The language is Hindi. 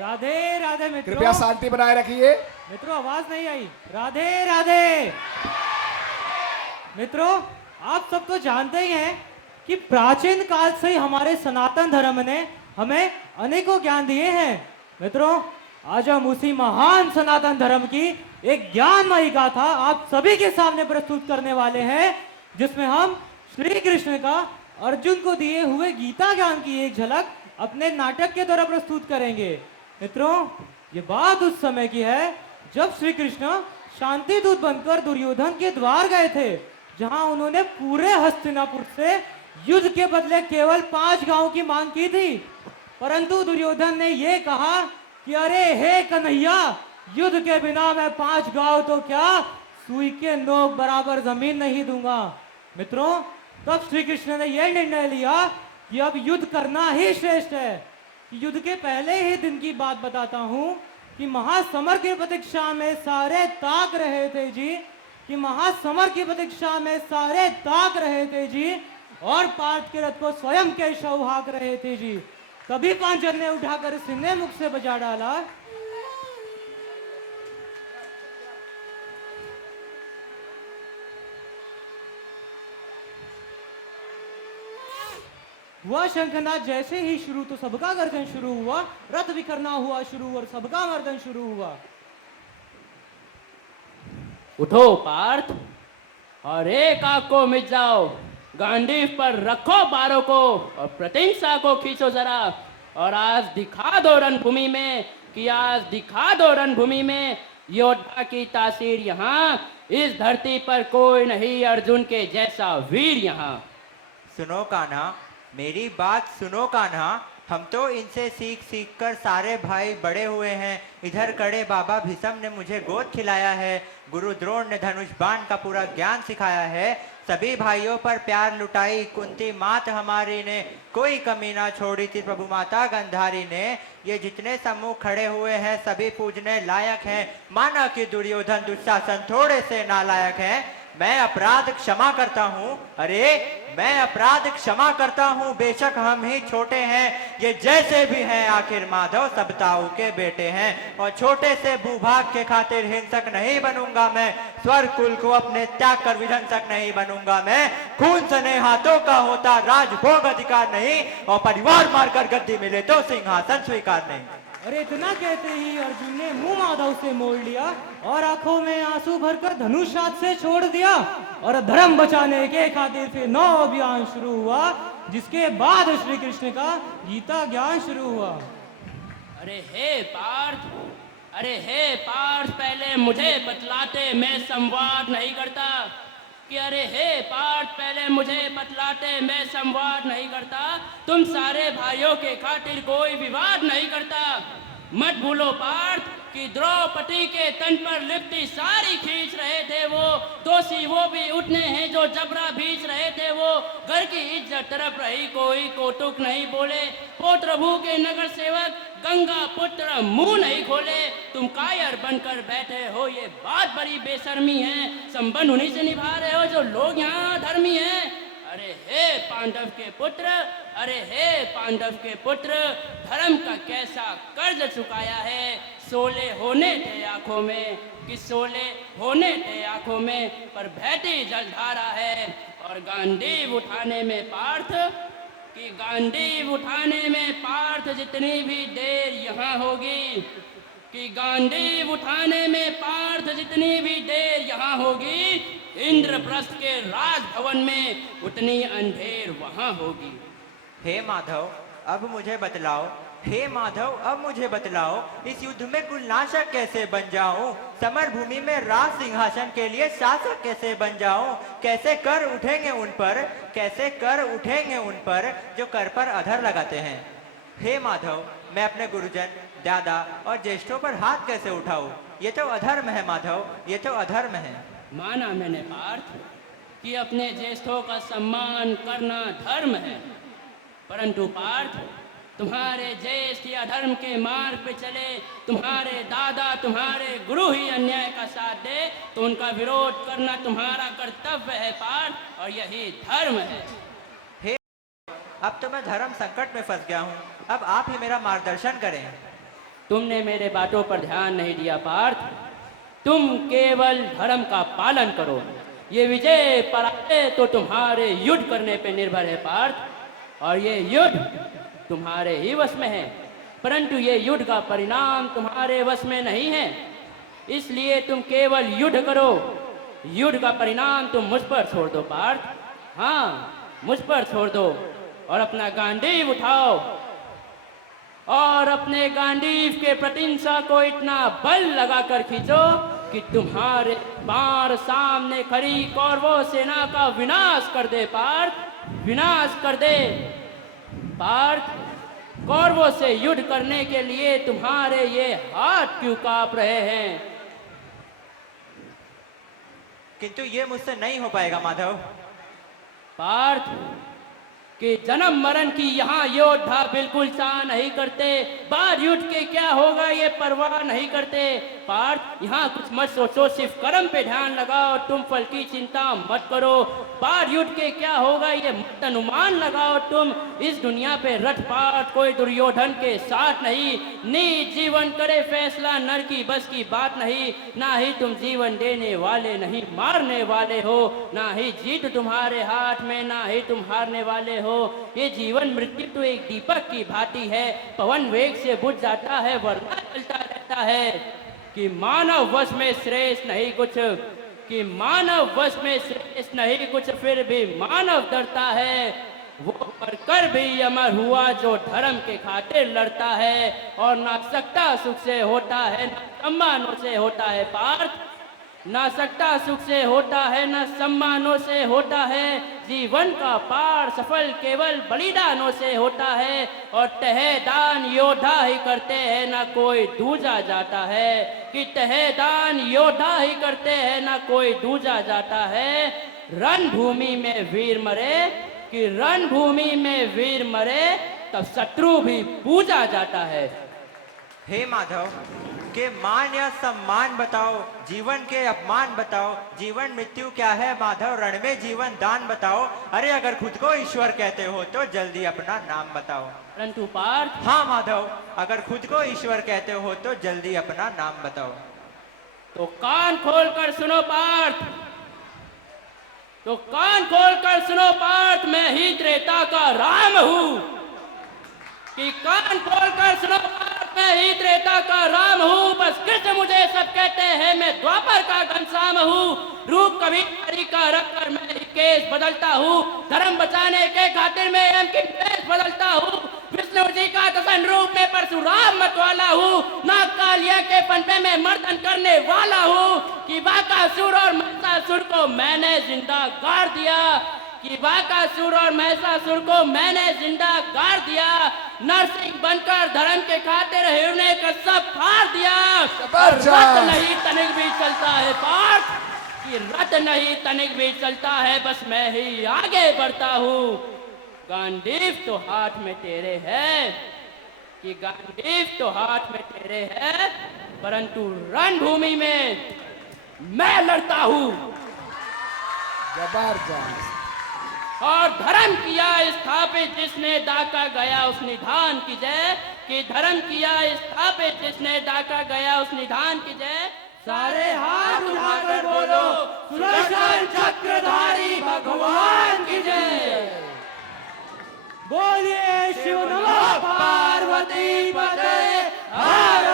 राधे राधे मित्रों। कृपया शांति बनाए रखिए। मित्रों आवाज नहीं आई। राधे राधे। मित्रों आप सब तो जानते ही हैं कि प्राचीन काल से ही हमारे सनातन धर्म ने हमें अनेकों ज्ञान दिए हैं। मित्रों आज हम उसी महान सनातन धर्म की एक ज्ञानमयी गाथा आप सभी के सामने प्रस्तुत करने वाले हैं, जिसमें हम श्री कृष्ण का अर्जुन को दिए हुए गीता ज्ञान की एक झलक अपने नाटक के द्वारा प्रस्तुत करेंगे। मित्रों ये बात उस समय की है जब श्री कृष्ण शांति दूत बनकर दुर्योधन के द्वार गए थे, जहां उन्होंने पूरे हस्तिनापुर से युद्ध के बदले केवल 5 गांव की मांग की थी। परंतु दुर्योधन ने यह कहा कि अरे हे कन्हैया, युद्ध के बिना मैं 5 गांव तो क्या सुई के नोक बराबर जमीन नहीं दूंगा। मित्रों तब श्री कृष्ण ने यह निर्णय लिया कि अब युद्ध करना ही श्रेष्ठ है। युद्ध के पहले ही दिन की बात बताता हूं कि महासमर की प्रतीक्षा में सारे ताक रहे थे जी, कि महासमर की प्रतीक्षा में सारे ताक रहे थे जी, और पार्थ के रथ को स्वयं केशव हाँक रहे थे जी। तभी पांचजन ने उठाकर सिन्ने मुख से बजा डाला, हुआ शंखनाद जैसे ही शुरू तो सबका गर्जन शुरू हुआ, रथ विखरना हुआ शुरू और सबका मर्दन शुरू हुआ। उठो पार्थ और एक आग को मिट जाओ, गांडीव पर रखो बारों को और प्रतिंसा को खींचो जरा, और आज दिखा दो रणभूमि में कि आज दिखा दो रणभूमि में योद्धा की तासीर यहाँ, इस धरती पर कोई नहीं अर्जुन के जैसा वीर यहाँ। सुनो कान्हा, मेरी बात सुनो कान्हा, हम तो इनसे सीख सीख कर सारे भाई बड़े हुए हैं। इधर कड़े बाबा भीष्म ने मुझे गोद खिलाया है, गुरु द्रोण ने धनुष बाण का पूरा ज्ञान सिखाया है, सभी भाइयों पर प्यार लुटाई कुंती मात हमारी ने, कोई कमी ना छोड़ी थी प्रभु माता गंधारी ने। ये जितने समूह खड़े हुए हैं सभी पूजने लायक हैं, माना कि दुर्योधन दुशासन थोड़े से नालायक हैं। मैं अपराध क्षमा करता हूँ, अरे मैं अपराध क्षमा करता हूँ, बेशक हम ही छोटे हैं, ये जैसे भी हैं आखिर माधव सब ताऊ के बेटे हैं। और छोटे से भूभाग के खातिर हिंसक नहीं बनूंगा मैं, स्वर्ग कुल को अपने त्याग कर विध्वंसक नहीं बनूंगा मैं। खून सने हाथों का होता राजभोग अधिकार नहीं, और परिवार मारकर गद्दी मिले तो सिंहासन स्वीकार नहीं। अरे इतना कहते ही अर्जुन ने मुंह माधव से मोड़ लिया और आंखों में आंसू भरकर धनुष हाथ से छोड़ दिया, और धर्म बचाने के खातिर फिर 9 अभियान शुरू हुआ, जिसके बाद श्री कृष्ण का गीता ज्ञान शुरू हुआ। अरे हे पार्थ, अरे हे पार्थ, पहले मुझे बतलाते मैं संवाद नहीं करता, कि अरे हे पार्थ पहले मुझे बतलाते मैं संवाद नहीं करता, तुम सारे भाइयों के खातिर कोई विवाद नहीं करता। मत भूलो पार्थ कि द्रौपदी के तन पर लिपटी सारी खींच रहे थे वो, दोषी वो भी उतने हैं जो जबरा भींच रहे थे वो, घर की इज्जत तरफ रही कोई कौतुक नहीं बोले, पोत्रभू के नगर सेवक गंगा पुत्र मुंह नहीं खोले, तुम कायर बनकर बैठे हो, ये बात बड़ी बेशर्मी है, संबंध उन्हीं से निभा रहे हो जो लोग यहाँ धर्मी हैं। अरे हे पांडव के पुत्र, अरे हे पांडव के पुत्र, धर्म का कैसा कर्ज चुकाया है, सोले होने थे आंखों में, कि सोले होने थे आंखों में, पर बहती जलधारा है, और गांडीव उठाने में पार्थ, कि गांडीव उठाने में पार्थ जितनी भी देर यहाँ होगी, कि गांडीव उठाने में पार्थ जितनी भी देर यहाँ होगी, इंद्रप्रस्थ के राजभवन में उतनी अंधेर वहाँ होगी। हे माधव अब मुझे बतलाओ, हे माधव अब मुझे बतलाओ, इस युद्ध में कुलनाशक कैसे बन जाऊं, समर भूमि में राज सिंहासन के लिए शासक कैसे बन जाऊं, कैसे कर उठेंगे उन पर, कैसे कर उठेंगे उन पर जो कर पर अधर लगाते हैं। हे माधव मैं अपने गुरुजन दादा और ज्येष्ठों पर हाथ कैसे उठाऊं, ये तो अधर्म है माधव, ये तो अधर्म है। माना मैंने पार्थ कि अपने ज्येष्ठों का सम्मान करना धर्म है, परंतु पार्थ तुम्हारे ज्येष्ठ या धर्म के मार्ग पे चले, तुम्हारे दादा तुम्हारे गुरु ही अन्याय का साथ दे तो उनका विरोध करना तुम्हारा कर्तव्य है पार्थ, और यही धर्म है। अब तो मैं धर्म संकट में फंस गया हूँ, अब आप ही मेरा मार्गदर्शन करें। तुमने मेरे बातों पर ध्यान नहीं दिया पार्थ। तुम केवल धर्म का पालन करो। ये विजय पराजय तो तुम्हारे युद्ध करने पे निर्भर है पार्थ, और ये युद्ध तुम्हारे ही वश में है, परंतु ये युद्ध का परिणाम तुम्हारे वश में नहीं है। इसलिए तुम केवल युद्ध करो, युद्ध का परिणाम तुम मुझ पर छोड़ दो पार्थ। हाँ, मुझ पर छोड़ दो और अपना गांडीव उठाओ और अपने गांडीव के प्रतिंसा को इतना बल लगाकर खींचो कि तुम्हारे बाण सामने खड़ी कौरवों सेना का विनाश कर दे पार्थ, विनाश कर दे पार्थ। कौरवों से युद्ध करने के लिए तुम्हारे ये हाथ क्यों कांप रहे हैं? किंतु ये मुझसे नहीं हो पाएगा माधव। पार्थ कि जन्म मरण की यहाँ योद्धा बिल्कुल चाह नहीं करते, बाद युद्ध के क्या होगा ये परवाह नहीं करते। पार्थ यहाँ कुछ मत सोचो, सिर्फ कर्म पे ध्यान लगाओ, तुम फल की चिंता मत करो। बाद युद्ध के क्या होगा ये मत अनुमान लगाओ तुम। इस दुनिया पे रथ पार्थ कोई दुर्योधन के साथ नहीं, निज जीवन करे फैसला नर की बस की बात नहीं। ना ही तुम जीवन देने वाले नहीं मारने वाले हो, ना ही जीत तुम्हारे हाथ में, ना ही तुम हारने वाले हो। ये जीवन मृत्यु तो एक दीपक की भांति है, पवन वेग से बुझ जाता है वरना चलता रहता है। कि मानव वश में श्रेष्ठ नहीं कुछ, कि मानव वश में श्रेष्ठ नहीं कुछ, फिर भी मानव डरता है। वो मरकर भी अमर हुआ जो धर्म के खातिर लड़ता है, और ना सकता सुख से होता है ना सम्मानों से होता है पार्थ, ना सकता सुख से होता है ना सम्मानों से होता है। जीवन का पार सफल केवल बलिदानों से होता है, और तहेदान योद्धा ही करते हैं ना कोई दूजा जाता है। कि तहेदान योद्धा ही करते हैं ना कोई दूजा जाता है। रणभूमि में वीर मरे, कि रणभूमि में वीर मरे तब शत्रु भी पूजा जाता है। हे माधव, के मान या सम्मान बताओ, जीवन के अपमान बताओ। जीवन मृत्यु क्या है माधव, रण में जीवन दान बताओ। अरे अगर खुद को ईश्वर कहते हो तो जल्दी अपना नाम बताओ। परंतु पार्थ, हाँ माधव, अगर खुद को ईश्वर कहते हो तो जल्दी अपना नाम बताओ। तो कान खोलकर सुनो पार्थ, तो कान खोलकर सुनो पार्थ, मैं ही त्रेता का राम हूं। कि कान खोलकर सुनो पार्थ, मैं ही त्रेता का राम हूँ। बस कृष्ण मुझे सब कहते हैं, मैं द्वापर का घनश्याम हूँ। रूप कभी नारी का रखकर मैं ही केस बदलता हूँ, धर्म बचाने के खातिर मैं यम की केस बदलता हूँ। विष्णु जी का दसन रूप में परशुराम मतवाला हूँ, नाग कालिया के फन पे मैं मर्दन करने वाला हूँ। कि बाकासुर और महिषासुर को मैंने जिंदा गाड़ दिया, कि बाकासुर और महिषासुर को मैंने जिंदा गाड़ दिया। नरसिंह बनकर धर्म के खातिर हिरण्य का सब फाड़ दिया। रथ नहीं तनिक भी चलता है पार्थ, कि रथ नहीं तनिक भी चलता है, बस मैं ही आगे बढ़ता हूँ। गांडीव तो हाथ में तेरे है, कि गांडीव तो हाथ में तेरे है, परंतु रणभूमि में मैं लड़ता हूँ। जबरदस्त। और धर्म किया स्थापित जिसने डाका गया उस निधान की जय। कि धर्म किया स्थापित जिसने डाका गया उस निधान की जय। सारे हाथ उठाकर बोलो, सुदर्शन चक्रधारी भगवान की जय। बोलिए शिव नमः पार्वती पते हर